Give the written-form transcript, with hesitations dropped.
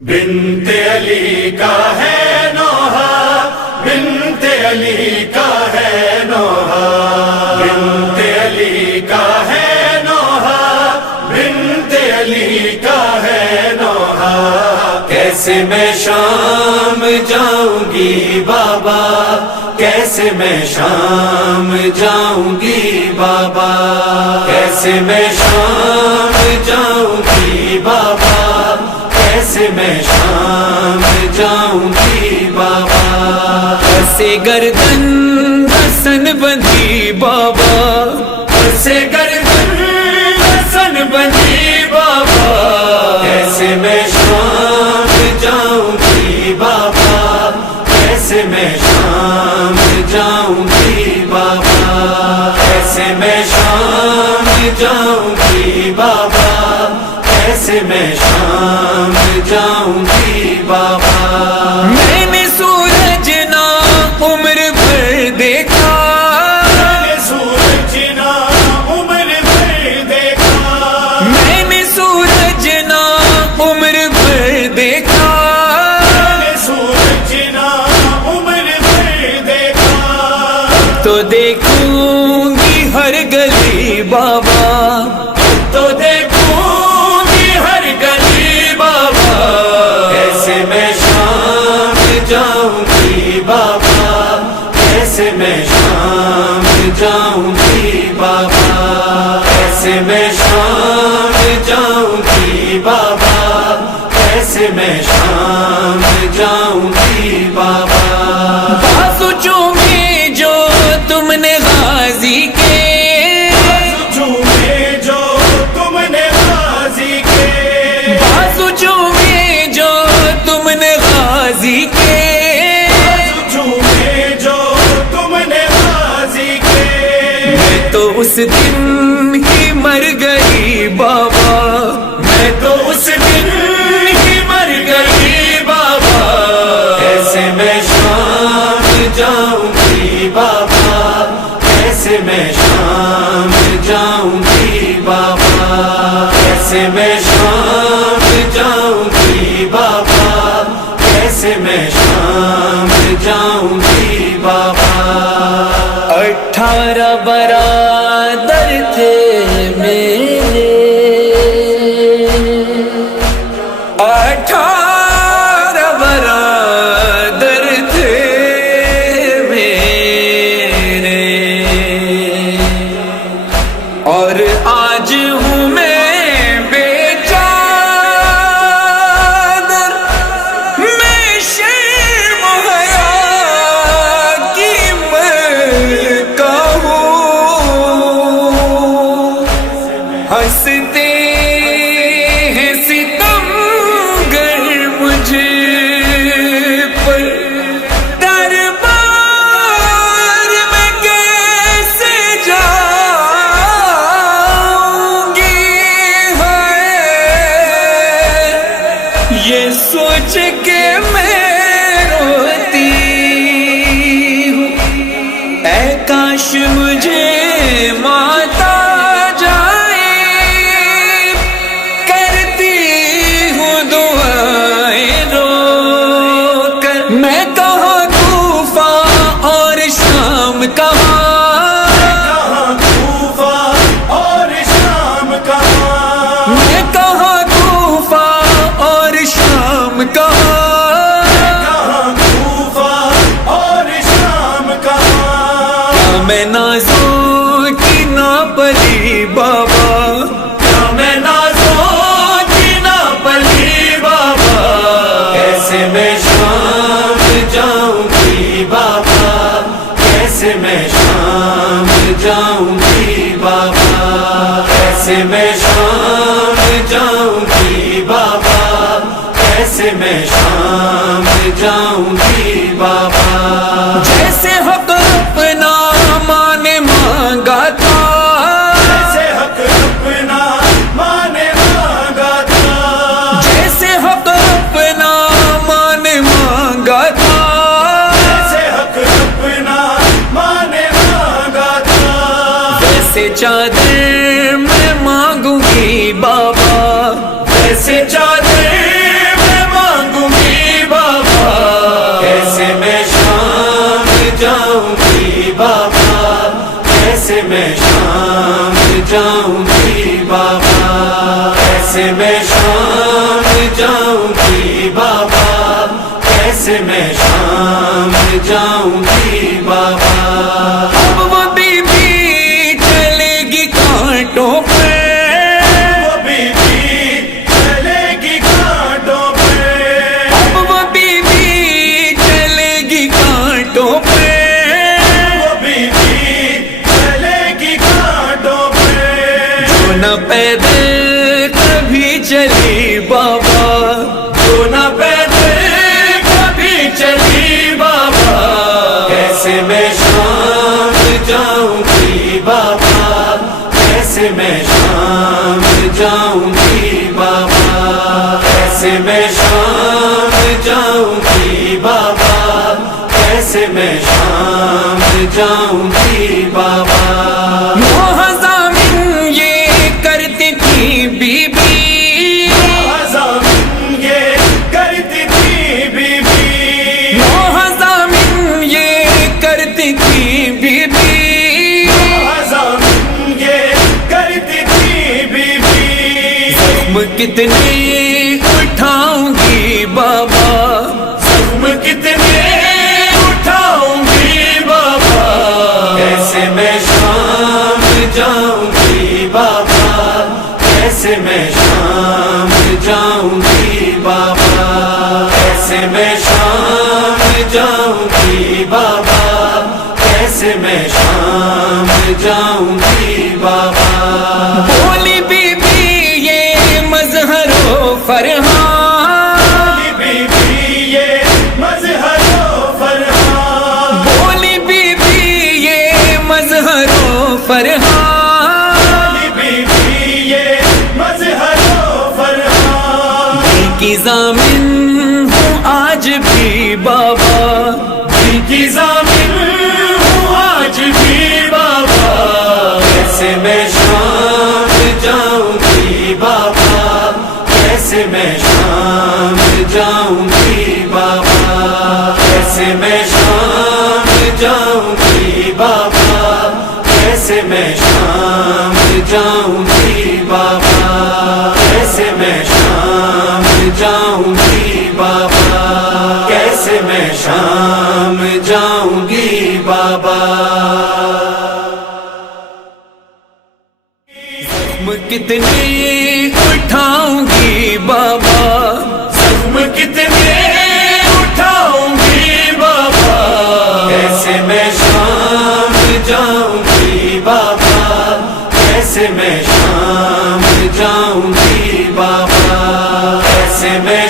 بنت علی کا ہے نوحہ، بنت علی کا ہے نوحہ، بنت علی کا ہے نوحہ، بنت علی کا ہے نوحہ۔ کیسے میں شام جاؤں گی بابا، کیسے میں شام جاؤں گی بابا، کیسے میں شام جاؤں گی بابا، کیسے میں شام جاؤں گی بابا۔ کیسے گردن حسن بندھی بابا، کیسے گردن حسن بندھی بابا، کیسے میں شام جاؤں گی بابا، کیسے میں شام جاؤں گی بابا، کیسے میں شام جاؤں گی بابا، کیسے میں شام جاؤں گی بابا۔ میں نے سورج نا عمر بھر دیکھا، میں نے سورج نا عمر بھر دیکھا، میں نے سورج نا عمر بھر دیکھا، میں نے سورج نا عمر بھر دیکھا، تو دیکھوں گی ہر گلی بابا، تو دیکھوں گی ہر گلی بابا۔ کیسے میں شام جاؤں گی بابا، کیسے میں شام جاؤں گی بابا، کیسے میں شام جاؤں گی بابا، کیسے میں شام جاؤں گی بابا۔ بازو چومے جو تم نے غازی کے، چومے جو تم نے غازی کے، بازو چومے جو تم نے غازی کے، چومے جو تم نے غازی کے۔ میں تو اس دن ہی مر گئی بابا، میں تو اس دن ہی مر گئی بابا۔ کیسے میں شام جاؤں گی بابا، کیسے میں شام جاؤں گی بابا، کیسے میں شام جاؤں گی بابا، کیسے میں شام جاؤں گی بابا۔ 18 برادر تھے میرے، 18 برادر تھے میرے، اور آج ہوں میں بے چادر، میں شرم و حیا کی ملکہ ہوں، ہنستے ہیں ستم گر مجھے پر، دربار میں کیسے جاؤں گی، ہے یہ سوچ کے میں روتی ہوں، اے کاش مجھے ماتا جائے، کرتی ہوں دعائیں رو کر، میں کہاں کوفہ اور شام کہاں، کہاں کوفہ اور شام کہاں، میں کہاں کوفہ اور شام کہاں، کہاں کوفہ اور شام کہاں۔ کیا میں نازوں کی ناپلی بابا، کیا میں نازوں کی ناپلی بابا، کیسے میں شام جاؤں گی بابا، کیسے میں شام جاؤں گی بابا، کیسے میں شام جاؤں گی بابا، کیسے میں شام جاؤں گی بابا۔ جیسے حق اپنا ماں نے مانگا تھا، جیسے حق اپنا ماں نے مانگا تھا، جیسے حق اپنا ماں نے مانگا تھا، جیسے حق اپنا ماں نے مانگا تھا، ویسے چادر میں مانگوں گی بابا، ویسے چادر میں کیسے میں شام جاؤں گی بابا. اب وہ بی بی چلے گی کانٹوں پہ، وہ بی بی چلے گی کانٹوں پہ. اب وہ بی بی چلے گی کانٹوں پہ، وہ بی بی چلے گی کانٹوں پہ. جو نہ پیدل کبھی چلی بابا، جو نہ پیدل کبھی چلی بابا. کیسے میں شام جاؤں گی بابا، کیسے میں شام جاؤں گی بابا. کیسے میں شام جاؤں گی بابا، کیسے میں شام جاؤں گی بابا. وہ ضامن یہ کرتی تھی بی بی، ضامن یہ کرتی تھی بی بی. وہ ضامن یہ کرتی تھی بی بی، ضامن یہ کرتی تھی بی بی. زخم کتنے اٹھاؤں گی بابا، زخم کتنے اٹھاؤں گی بابا. کیسے میں شام جاؤں گی بابا، کیسے میں شام جاؤں گی بابا. کیسے میں شام جاؤں گی بابا، کیسے میں شام جاؤں گی بابا. بولی بی بی یہ مظہر و فرحان، بی بی یہ مظہر و فرحان. بولی بی بی یہ مظہر و فرحان، بی بی یہ مظہر و فرحان. دل کی ضامن ہوں آج بھی بابا، دل کی ضامن ہوں آج بھی بابا. کیسے میں شام جاؤں گی بابا، کیسے میں شام جاؤں گی بابا. کیسے میں شام جاؤں گی بابا، کیسے میں شام جاؤں گی بابا. کیسے میں شام جاؤں گی بابا، کیسے میں شام جاؤں گی بابا. زخم کتنے اٹھاؤں گی بابا، زخم کتنے اٹھاؤں گی بابا. کیسے میں شام جاؤں گی بابا، کیسے میں شام جاؤں گی بابا. کیسے میں